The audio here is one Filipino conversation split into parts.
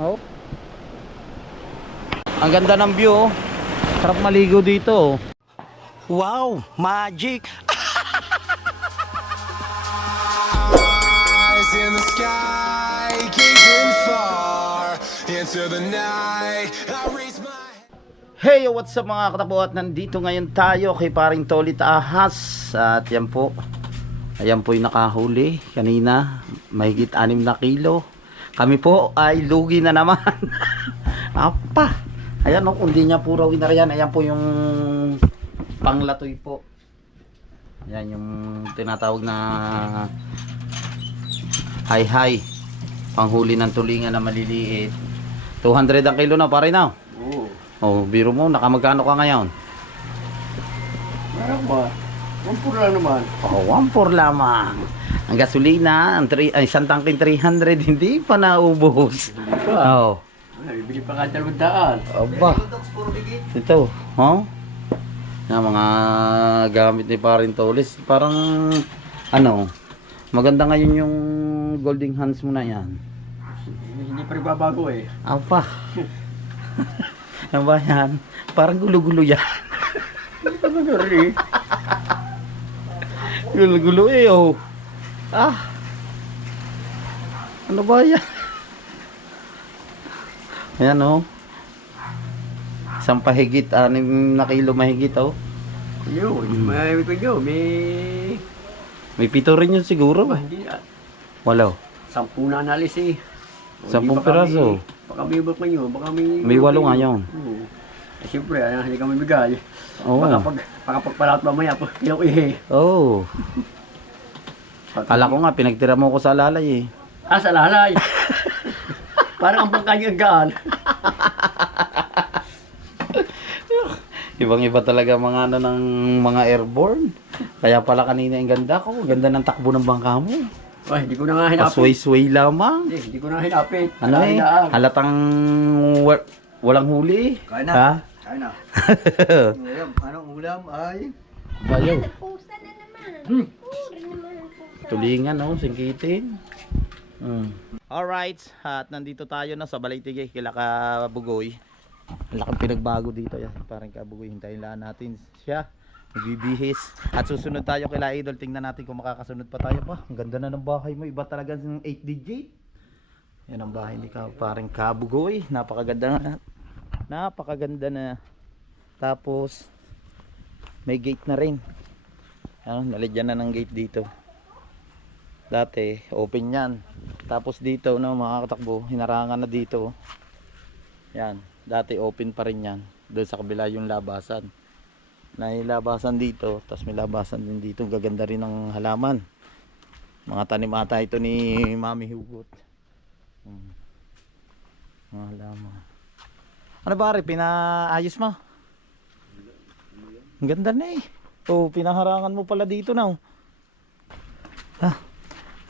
Oh. Ang ganda ng view, oh. Sarap maligo dito, oh. Wow, magic. Eyes in the sky, gazing far into the night. I raise my Hey, what's up mga katapo, at nandito ngayon tayo kay paring Tolit Ahas. At yan po, ayan po yung nakahuli kanina, mahigit 6 na kilo. Kami po ay lugi na naman. Apa, ayan o, kung di niya po raw inarayan. Ayan po yung panglatoy po. Ayan yung tinatawag na hi-hi, panghuli ng tulingan na maliliit. 200 ang kilo na pare na. Oh, biro mo, nakamagkano ka ngayon? Meron ba? 1-4 lang naman. Oh, 1-4 lamang. Ang gasolina, isang tangking 300, hindi pa naubos. Hindi pa. Oh. Bibili pa ka 200. Aba. Ito, oh. Yan, mga gamit ni paring Tolis. Parang, ano, maganda ngayon yung Golden Hands mo na yan. Hindi pa rin babago eh. Apa. Ano ba yan? Parang gulo-gulo yan. Hindi pa rin. Gulo-gulo eh, oh. Ah. Ano ba yan? Ayan, oh. Isang pahigit, 6 na kilo mahigit, oh. Yun, may ko May 7 rin yun siguro ba? Hindi ah. Walo. 10 na analis eh. 10 piraso. Baka may ibang kanyo, baka may... May 8 nga yun. Oo. Eh siyempre, hindi kami bigay. Oo. Baka pagpalat mamaya, yung ihe. Oh. Kala ko nga, pinagtira mo ko sa lalay eh. Ah, sa lalay. Parang ang pangkanyang gaan. Ibang iba talaga mga ano ng mga airborne. Kaya pala kanina ang ganda ko. Ganda ng takbo ng bangka mo. Ay, hindi ko na nga hinapin. Pasway-sway lamang. Hindi ko na hinapin. Ano eh, halatang walang huli. Kain na. Ha? Kain na. Anong ulam ay? Bayaw. Pusa na naman. Puri naman ang pusa. Tulingan, no? Singkitin. Alright, at nandito tayo na sa Balay-Tigay, kila Kabugoy. Laking pinagbago dito yan. Parang Kabugoy, hintayin lang natin siya. Nagbibihis. At susunod tayo kila Idol. Tingnan natin kung makakasunod pa tayo pa. Ang ganda na ng bahay mo. Iba talaga ng 8 digit. Yan ang bahay ni parang Kabugoy. Napakaganda na. Napakaganda na. Tapos may gate na rin. Ano, nalagyan na ng gate dito. Dati open yan. Tapos dito no, mga katakbo, hinarangan na dito. Yan, dati open pa rin yan. Doon sa kabila yung labasan. May labasan dito, tapos may labasan din dito. Gaganda rin ng halaman. Mga tanim ata ito ni Mami Hugot. Mga halaman. Ano ba rin, pinaayos mo? Ang ganda na eh. Oh, pinaharangan mo pala dito na. Ha?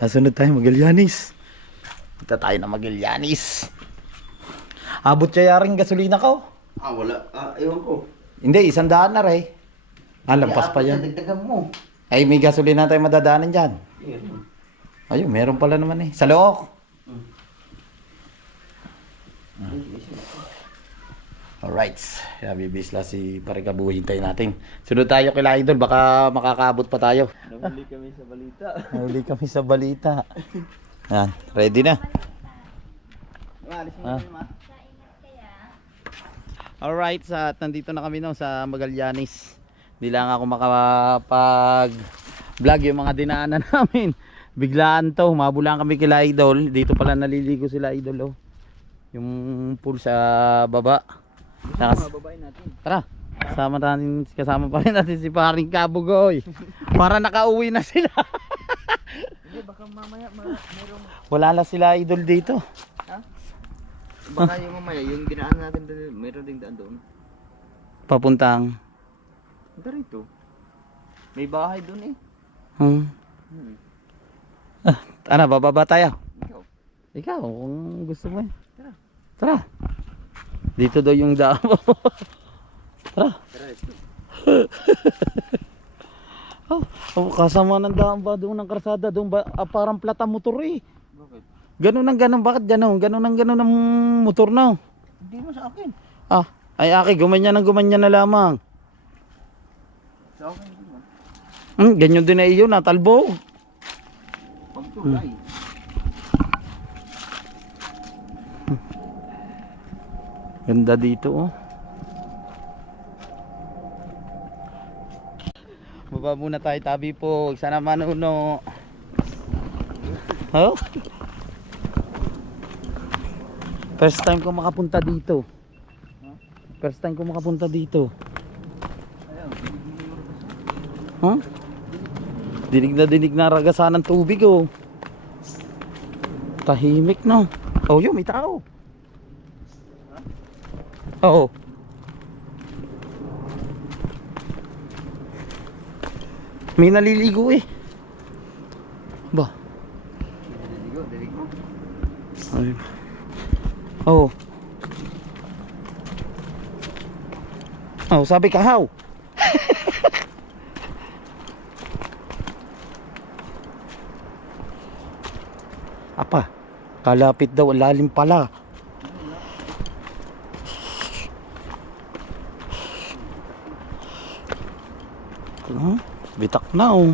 Nasunod tayo Magallanes. Kita tayo na Magallanes. Abot siya yaring gasolina ko. Wala. Ewan ko. Hindi, 100 na rin. Lampas pa yan. Dagdagan mo. Ay, may gasolina tayo madadaanan dyan. Ayun, meron pala naman eh. Sa Look. Alright. Bibisla si Parikabu. Hintayin natin. Sunod tayo kila Idol. Baka makakaabot pa tayo. Nahuli kami sa balita. Nahuli kami sa balita. Yan, ready na. Alright, at nandito na kami sa Magallanes. Hindi lang ako makapag-vlog yung mga dinaanan namin. Biglaan to, mabulang kami kila Idol. Dito pala naliligo sila Idol. Oh. Yung pool sa baba. Tara, kasama pa rin natin si paring Kabugoy. Para nakauwi na sila. Hindi, baka mamaya mayroong... Wala na sila Idol dito. Baka yung mamaya, yung ginaan natin doon, mayroon ding daan doon. Papuntang. Ito rito. May bahay doon eh. Ano, bababa tayo? Ikaw. Ikaw, kung gusto mo eh. Tara. Dito daw yung daan. Tara. Oh, kasama ng daan ba doon ng karsada? Doon ba parang plata motor eh. Bakit? Ganun ang ganun, bakit ganun? Ganun ang ganun ang motor na. Hindi mo sa akin. Ah, ay aki, gumanyan na lamang. Sa akin naman. Ganyan din na iyo, natalbo. Pagtulay. Ganda dito oh. Baba muna tayo, tabi po. Sana manuno. Oh? First time ko makapunta dito. First time ko makapunta dito. Huh? Dinig na ragasan ng tubig oh. Tahimik no. Oh yun, may tao. Oo. May naliligo eh. Ba? Daligo. Ay. Oo. Oh, sabi kahaw. Apa? Kalapit daw, ang lalim pala. Bitak na oh.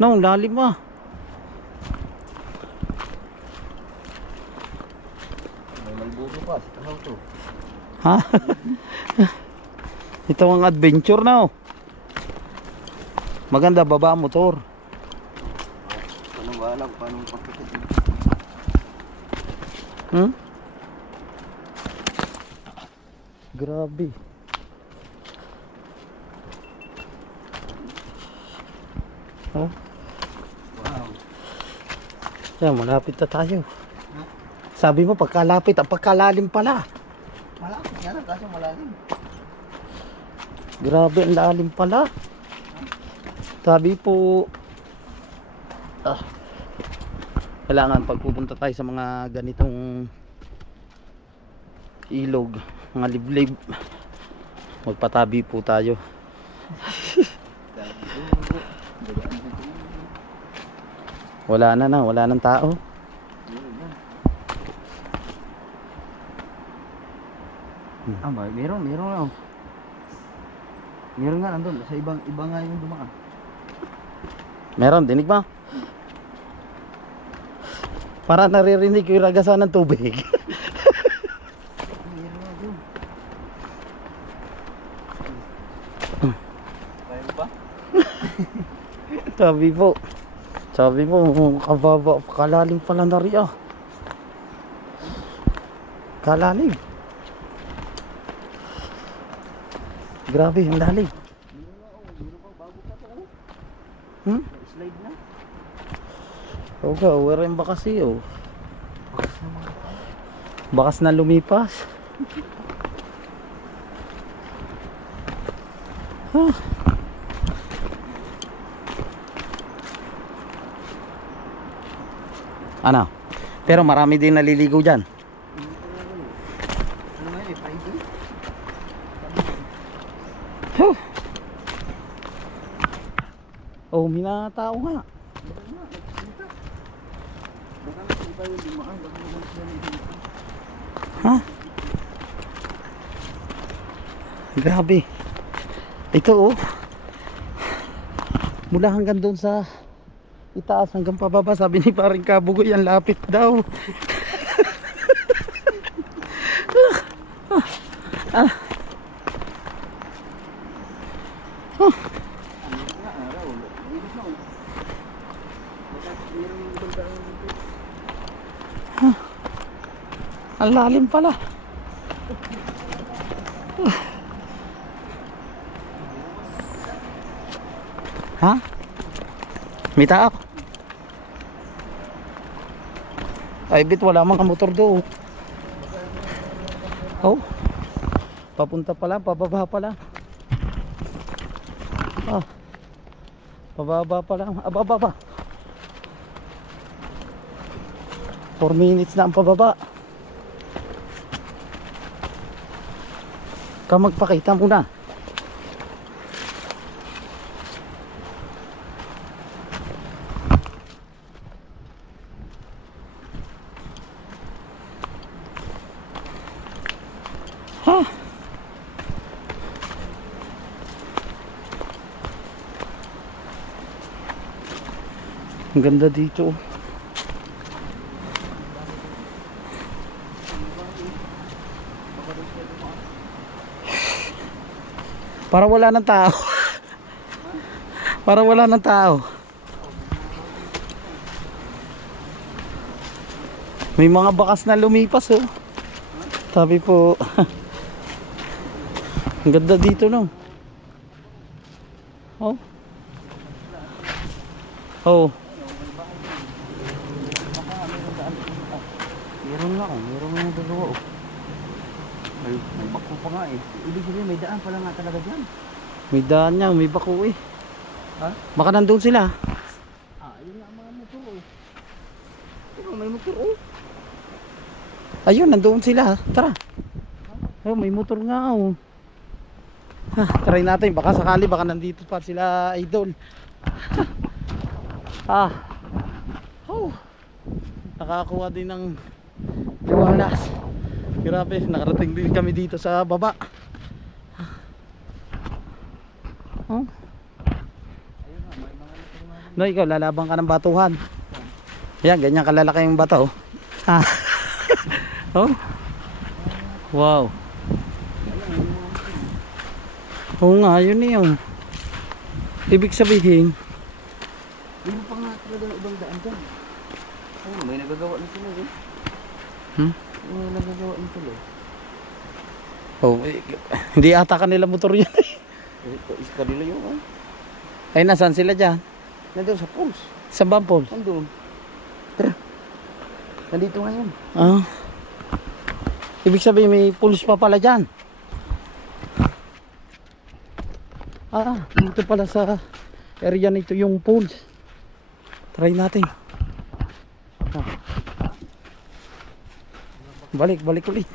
No, lalim ah. May malbuto pa. Si Kahaw to. Ha? Ito ang adventure na oh. Maganda baba ang motor. Paano wala ko paano pagkakit. Hmm? Grabe. Oh. Wow. Yan, malapit na tayo. Sabi mo pagkalapit, ang pagkalalim pala. Malapit nga lang kaso malalim. Grabe, ang lalim pala. Sabi po kailangan pag pupunta tayo sa mga ganitong ilog, mga liblib, magpatabi po tayo. Wala nang tao. Ah, meron na. Meron nga nandun. Sa iba nga yung dumaan. Meron, dinig ba? Para naririnig ko yung ragasan ng tubig. Meron nga dun. Kaya ba? Sabi mo, kababa, kalalim pala na rin ah. Kalalim. Grabe, ang lalim. Hmm? Slide na. Okay, uwirin ba kasi oh. Bakas na lumipas. Huh. Ano? Pero marami din naliligo dyan. Ano nga yun? Paido? Huh. Oh, may mga tao nga. Baka na iba yung dumaan. Baka naman sila may dumaan. Ha? Grabe. Ito oh. Mula hanggang doon sa itaas hanggang pababa, sabi ni paring Kabugoy, ang lapit daw. Ang lalim pala. Ha? May tao. Ay bit, wala mang motor do. Oh. Papunta pa lang, pababa pa lang. Ah. Pababa pa lang. Ababa pa. 4 minutes na ang pababa. Magpakita muna. Ang ganda dito. Para wala ng tao. Para wala ng tao. May mga bakas na lumipas oh. Sabi po. Ang ganda dito no. Oh. Oh. Meron nga oh. Meron nga dalawa oh. May bako pa nga eh. Ibig sabihin may daan pala nga talaga dyan. May daan niya, may bako eh. Ha? Baka nandun sila. Ayun nga ang mga motor oh. Pero may motor oh. Ayun, nandoon sila. Tara. Oh, may motor nga oh. Ha, try natin. Baka sakali, baka nandito pa sila idol. Ah. Oh. Nakakuha din ng liwalas. Grabe, nakarating din kami dito sa baba. Oh. No, ikaw lalaban ka ng batuhan. Yan, ganyan kalalaki yung bato. Ah. Oh. Wow. Oo nga, yun eh yung. Ibig sabihin, Meron pa nga talaga ibang daan dyan. Oh, may nagagawa na sila eh. May nagagawa na sila eh. oh, hindi ata kanila motor yan. Isa kanila yun oh. Ay, nasaan sila dyan? Nandun sa pulse. Sa Bampol? Nandun. Tara. Nandito nga yun. Ah. Ibig sabihin may pulse pa pala dyan. Ah, dito pala sa area nito yung pulse. Try natin. Ah. Balik ulit.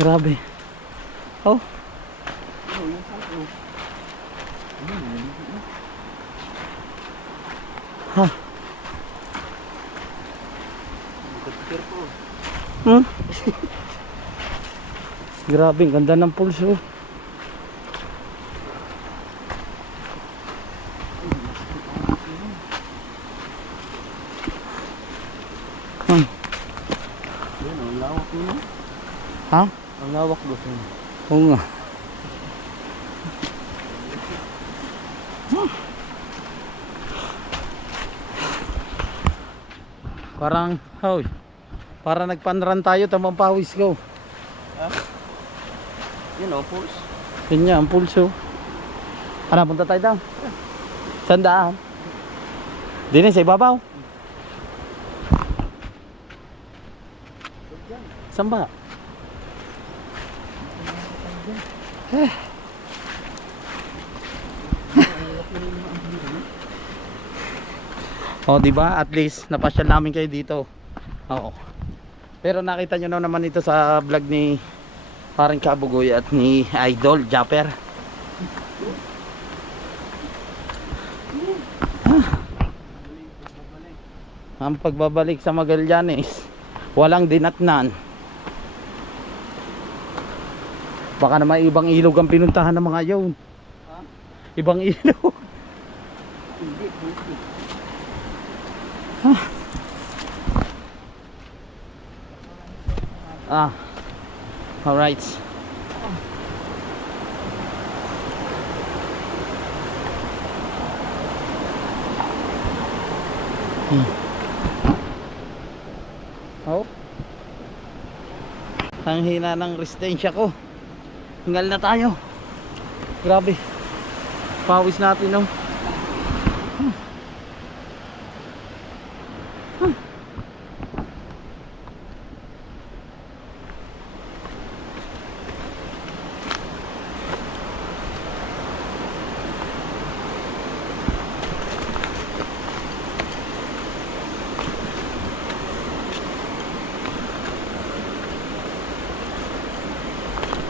Grabe. Oh. Ha. Hmm? Grabe, ang ganda ng pulso. Hmm. Yun oh, ang lawak yun. Ha? Ang lawak doon. Oo nga. Parang, hoy. Para nagpanran tayo, tamang pawis ko. Yun oh, pulse. Yun nga, ang pulso. Ano, punta tayo daw. Sandaan. Dini, sa ibabaw. Saan ba? Oh, di ba? At least napasyal namin kayo dito. Oo. Pero nakita nyo na naman ito sa vlog ni Parang Kabugoy at ni Idol Japper. Ang pagbabalik sa Magallanes, walang dinatnan. Baka naman ibang ilog ang pinuntahan ng mga yun. Ibang ilog. Ah. All right. Oh. Ang hina ng resistensya ko. Hingal na tayo. Grabe. Pawis natin, no.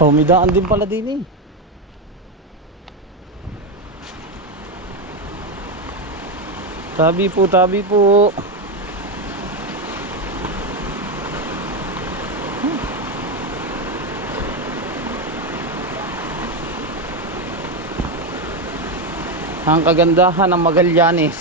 Oh, may daan din pala din eh. Tabi po, tabi po. Ang kagandahan ng Magallanes.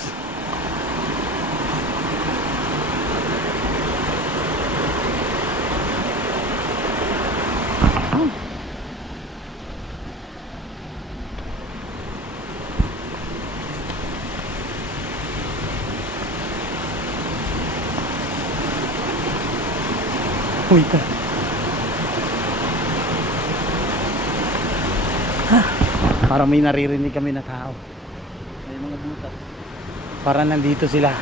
Uy ka. Parang may naririnig kami na tao. May mga butas. Para nandito sila.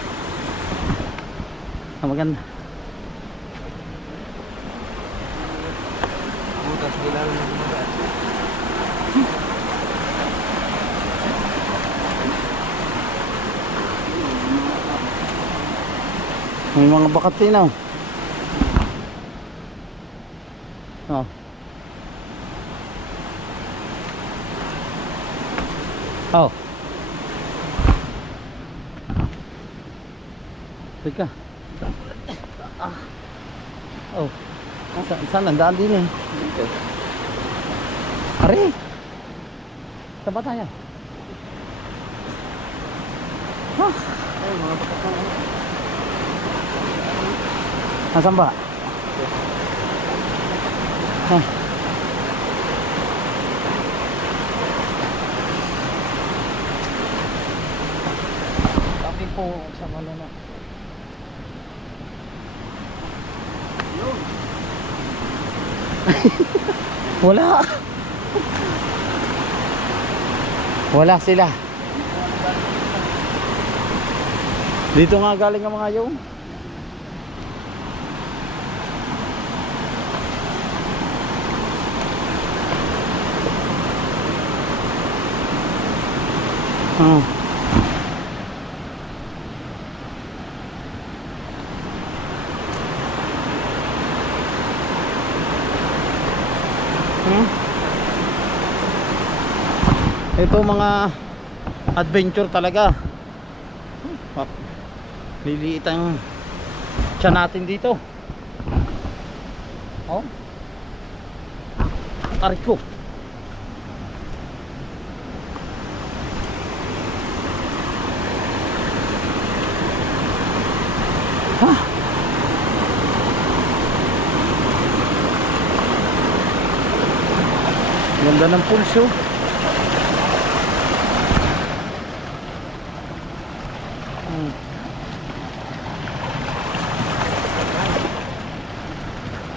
Ang maganda. Butas, bilang ng mga. May mga bakat din oh. Oh. Oh. Teka. Ah. Oh. Saan nandaan din eh? Dito. Are. Saan ba tayo? Ah. Ay, mga bakat ng ano. Nasaan ba? Ah. Tapi po sa ano na. Wala. Wala sila. Dito nga galing ang mga yung. Ah. Ito mga adventure talaga. Liliit ang tiyan natin dito. Oh. Ariko. Ah. Ganda ng pulso.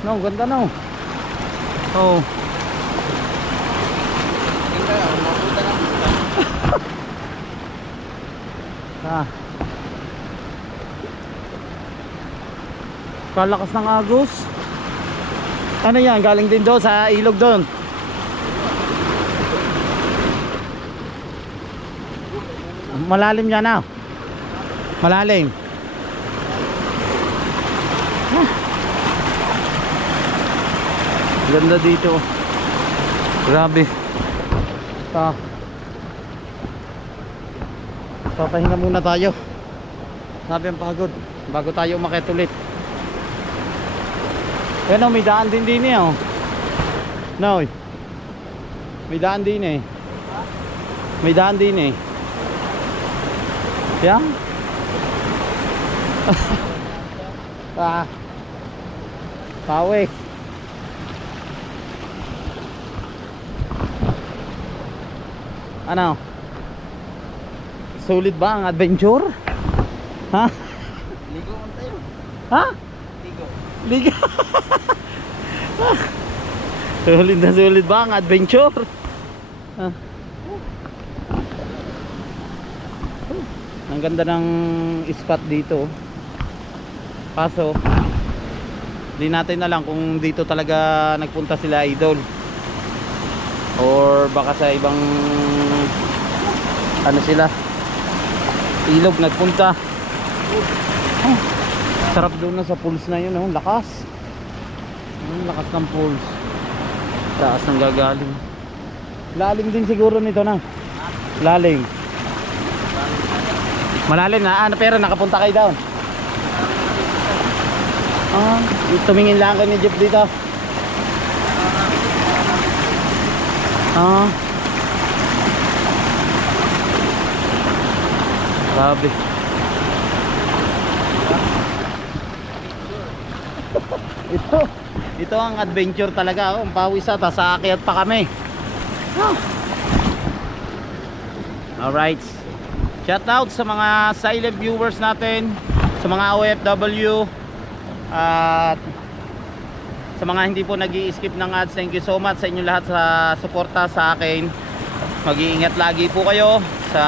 No, ganda no. Oh. Tingnan lang, mabuta ng butas. Ah. Kalakas ng agos. Ano yan? Galing din doon sa ilog doon. Malalim yan na. Malalim. Ah. Ganda dito. Grabe. Papahinga muna tayo. Sabi ang pagod bago tayo umakyat ulit. Yan o, may daan din din eh oh. No, may daan din eh. May daan din eh. Yan. Pawe. Ano? Sulit ba ang adventure? Ha? Ligo man tayo. Ha? Ligo. Liga. Sulit na sulit ba ang adventure? Ha? Ang ganda ng spot dito. Kaso di natin alam kung dito talaga nagpunta sila idol or baka sa ibang ano sila ilog nagpunta. Oh, sarap doon na sa pools na yun oh. Lakas. Lakas ng pools. Taas ng gagaling. Lalim din siguro nito na. Lalim. Malalim na pero nakapunta kayo down. Tumingin lang kayo ni Jeep dito. Grabe. Ito ang adventure talaga. Ang pawis ata, sa akyat pa kami. Alright. Shout out sa mga silent viewers natin, sa mga OFW, at sa mga hindi po nag-i-skip ng ads. Thank you so much sa inyo lahat sa suporta sa akin. Mag-iingat lagi po kayo sa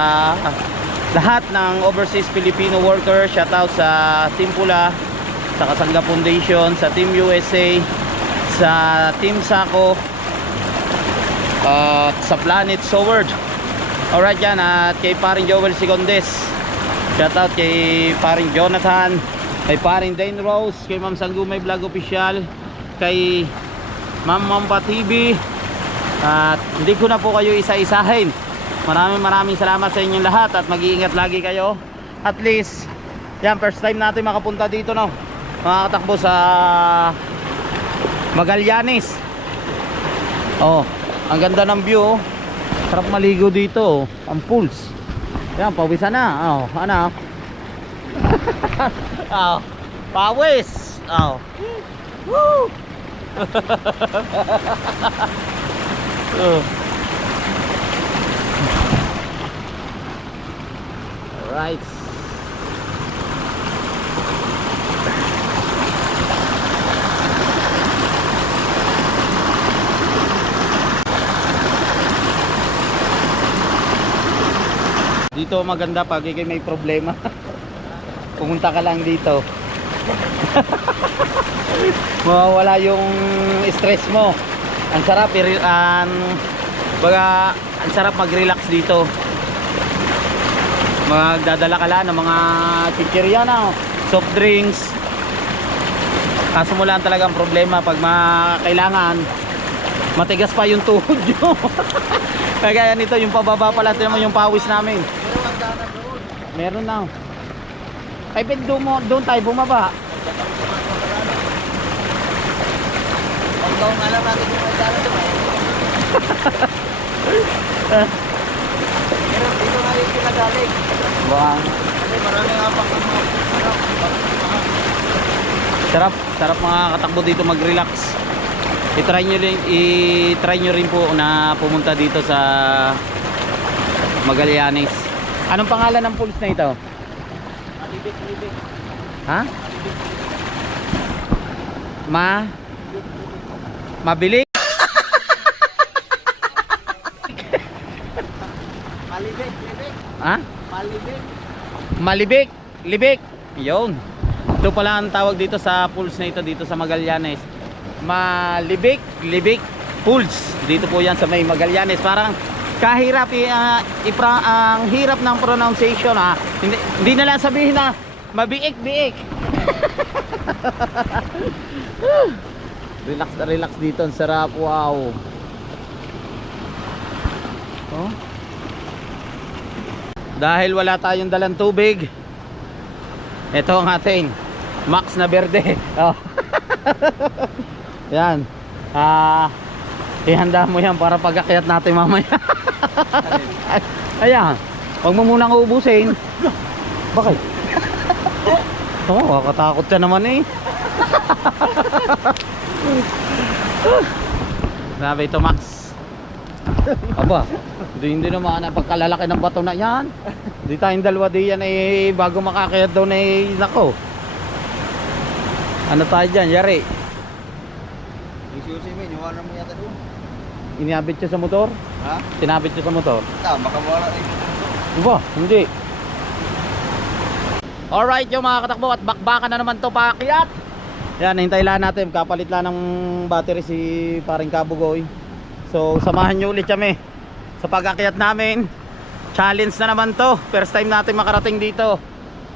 lahat ng overseas Filipino worker. Shout out sa Team Pula, sa Kasangga Foundation, sa Team USA, sa Team Sako, at sa Planet Soward. Alright yan, at kay paring Joel Sigondes, shout out kay paring Jonathan, kay paring Dane Rose, kay Ma'am Sanggumay Vlog Official, kay Ma'am Mamba TV, at hindi ko na po kayo isa-isahin. Maraming salamat sa inyong lahat, at mag-iingat lagi kayo. At least yan, first time natin makapunta dito, no, makakatakbo sa Magallanes. Oh, ang ganda ng view, oh. Sarap maligo dito, oh. Ang pools. Yan, pawisan na. Oh, ano? Oh, pawis. Oh. Woo! Oh. Alright. Dito maganda pag ikay may problema. Pumunta ka lang dito. Mawawala yung stress mo. Ang sarap ang sarap mag-relax dito. Magdadala ka lang ng mga chichirya na, soft drinks. Kaso mo lang talagang problema pag kailangan matigas pa yung tuhod nyo. Kaya nito yung pababa pala, tingnan mo yung pawis namin. Meron na. Ay, doon tayo bumaba. Pagkaw nga lang natin yung magdala doon. Pero dito nga yung pinagaling. Bang. Kasi marami nga pang Sarap mga katakbo dito mag-relax. I-try nyo rin po na pumunta dito sa Magallanes. Anong pangalan ng pools na ito? Malibig. Ha? Mabilik? Malibig. Ha? Malibig. Malibik, libik. Yun. Ito pala ang tawag dito sa pools na ito dito sa Magallanes. Malibik, libik pools. Dito po yan sa may Magallanes. Parang kahirap ang hirap ng pronunciation, ha. Hindi na lang sabihin na mabiik-biik. Relax na relax dito, ang sarap. Wow. Oh. Dahil wala tayong dalang tubig, ito ang ating Max na berde. Oh. Yan. Ihanda mo yan para pag-akyat natin mamaya. Ayan. Huwag mo munang uubusin. Bakit? Kakatakot ka naman eh. Grabe ito, Max. Aba, hindi naman pagkalalaki ng bato na yan. Hindi tayong dalawa diyan eh, bago makakayat doon eh, nako. Ano tayo dyan, yari? Isusi mo, iniwanan mo yata doon. Inabit siya sa motor? Ha? Sinabit siya sa motor? Baka wala eh. Ba, hindi. Alright yung mga katakbo, at bakbakan na naman to paakyat. Yan, hintay lang natin, kapalit lang ng battery si paring Kabugoy. So samahan nyo ulit kami sa pag-akyat namin. Challenge na naman to, first time natin makarating dito.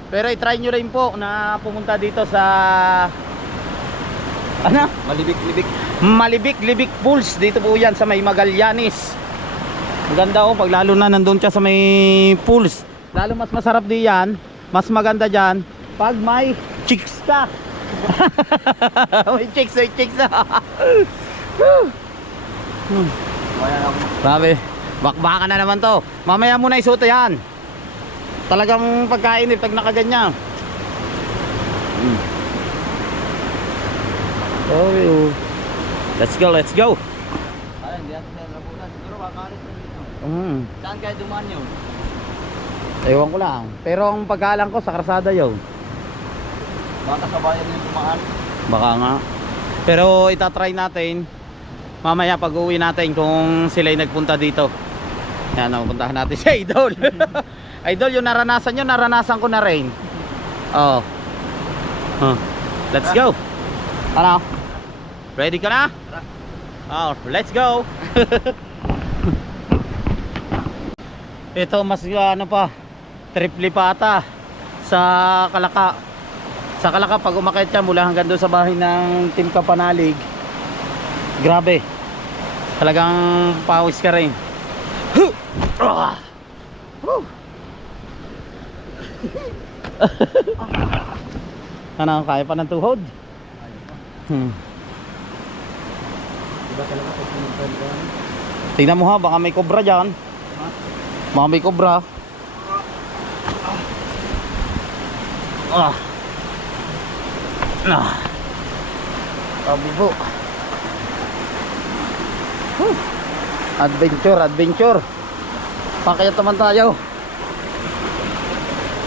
Pero i-try nyo rin po na pumunta dito sa ano? Malibik Pools. Dito po yan sa may Magallanes. Ang ganda, oh, pag lalo na nandun siya sa may pools. Lalo mas masarap diyan, mas maganda dyan pag may chicks ka. May chicks. Sabi, bakbakan na naman to. Mamaya muna isuot yan. Talagang pagkainit pag nakaganyan. Oh, let's go, let's go. Ay, hindi natin tayo nabutan. Siguro makakalit na dito. Saan kayo dumaan yun? Ewan ko lang. Pero ang pagkaalam ko sa karsada yun. Baka sa bayan yung dumaan. Baka nga. Pero itatry natin mamaya pag uwi natin kung sila'y nagpunta dito. Yan, puntahan natin si Idol. Idol, yung naranasan nyo, naranasan ko na rin. Oh. Let's go. Ano? Ready ka na? Oh, let's go. Ito mas ano pa, triple pa ata sa Kalaka. Sa Kalaka pag umakyat ka mula hanggang doon sa bahay ng Team Kapanalig. Grabe. Talagang pawis ka rin. Ano, kaya pa ng tuhod? Diba talaga pag pinuntan ka? Tingnan mo ha, baka may cobra dyan. Baka may cobra. Sabi po. Adventure, adventure. Pakayat naman tayo.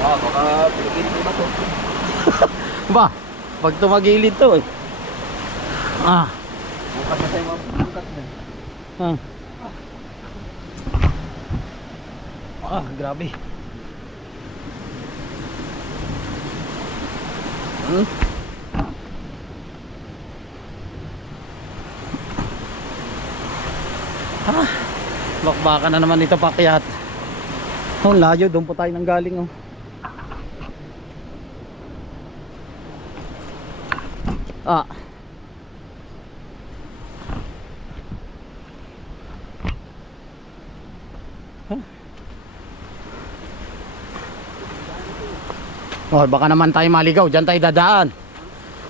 Baka piligin ko ba to? Ba, pag tumagilid to eh. Bukas na tayo mabukat na. Grabe. Bakbakan na naman ito pakyat. Oh, layo, doon po tayo nang galing oh. Oh, baka naman tayo maligaw, diyan tayo dadaan.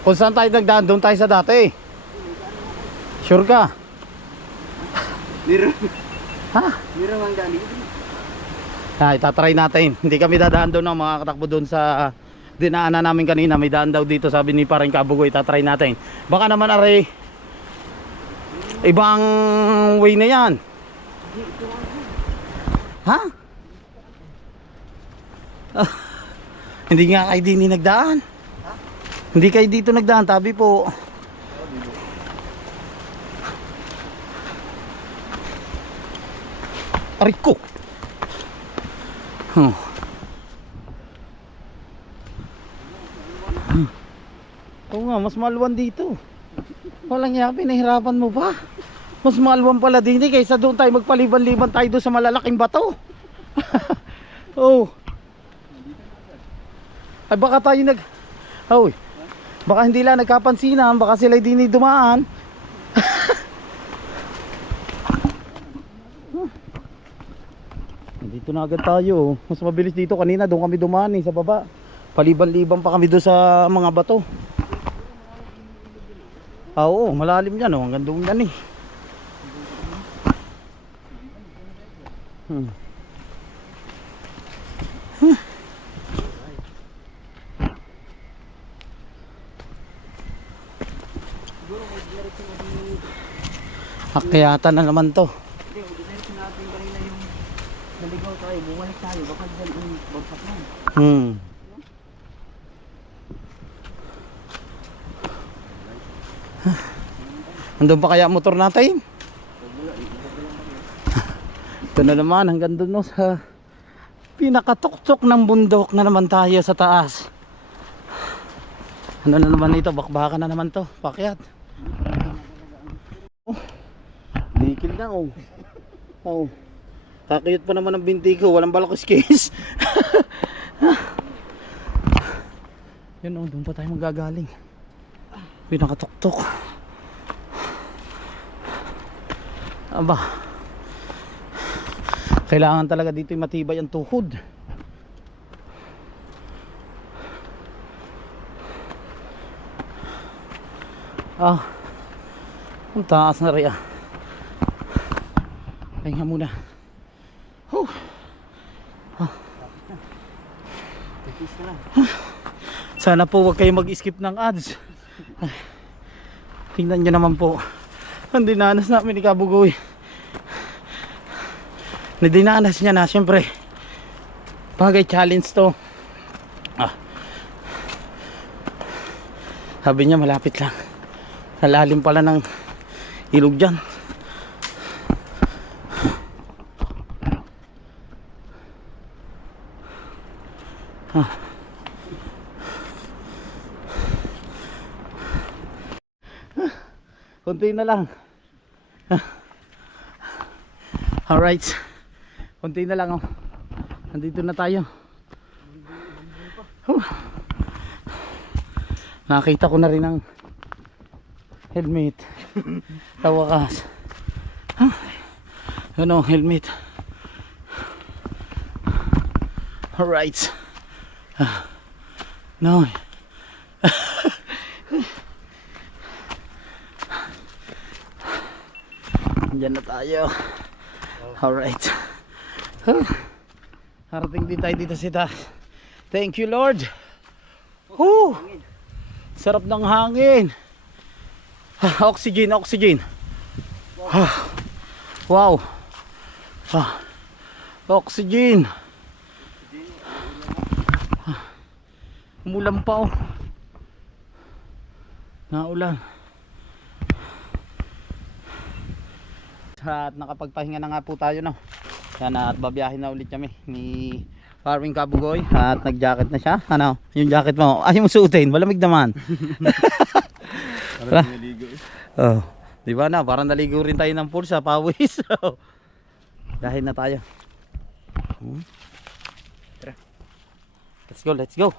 Kung saan tayo nagdaan, doon tayo sa dati. Sure ka? Meron. Ha? Meron ang galing. Itatry natin. Hindi kami dadaan doon, mga katakbo doon sa dinaanan namin kanina. May daan daw dito, sabi ni Parang Kabugoy. Itatry natin. Baka naman aray ibang way na yan. Ha? Hindi nga kayo din nagdaan. Hindi kayo dito nagdaan, tabi po. Aray ko. Oo nga, mas malwan dito. Walang yan, pinahirapan mo pa. Mas malwan pala din kaysa doon tayo magpaliban-liban tayo doon sa malalaking bato. Oh. Ay baka tayo baka hindi lang nagkapansinan, baka sila din dumaan. Dito na agad tayo. Mas mabilis dito, kanina doon kami dumaan sa baba. Paliban-liban pa kami doon sa mga bato. Oo, malalim yan oh. Hanggang doon yan eh. Akyatan na naman to. Hindi, ulitin natin kanina yung naligaw tayo, bumalik tayo, baka dyan ang bagsak na. Andun pa kaya motor natin? Ito na naman, hanggang doon no, sa pinakatuktok ng bundok na naman tayo sa taas. Ano na naman ito? Bakbakan na naman to, pakyat. Dikil na oh. Oh. Kakiyot pa naman ang binti ko, walang balakos case. Yun oh, doon pa tayo magagaling. Pinakatuktok. Aba. Kailangan talaga dito matibay ang tuhod. Ang taas na rin pahinga muna. Practice ka lang. Sana po wag kayo mag-skip ng ads. Tingnan nyo naman po. Ang dinanas namin ni Kabugoy. Dinanas niya na, syempre. Bagay challenge to. Sabi niya malapit lang. Nalalim pala ng ilog dyan. Kunti na lang. Alright. Kunti na lang, oh. Nandito na tayo. Nakita ko na rin ang helmet. Sa wakas. Ano, helmet. Alright. No. Diyan na tayo. Alright. Harating din tayo dito sa taas. Thank you, Lord. Whew. Sarap ng hangin. Oxygen, oxygen. Wow. Oxygen. Umulan pa, oh. Naulan. At nakapagpahinga na nga po tayo, no. Sana at babiyahin na ulit kami ni Farming Kabugoy. At nag-jacket na siya. Ano? Yung jacket mo, ayaw mo suotin, malamig naman. Parang naligo eh. Oh, di ba na? Parang naligo rin tayo ng pool sa pawis. Dahil na tayo. Let's go, let's go.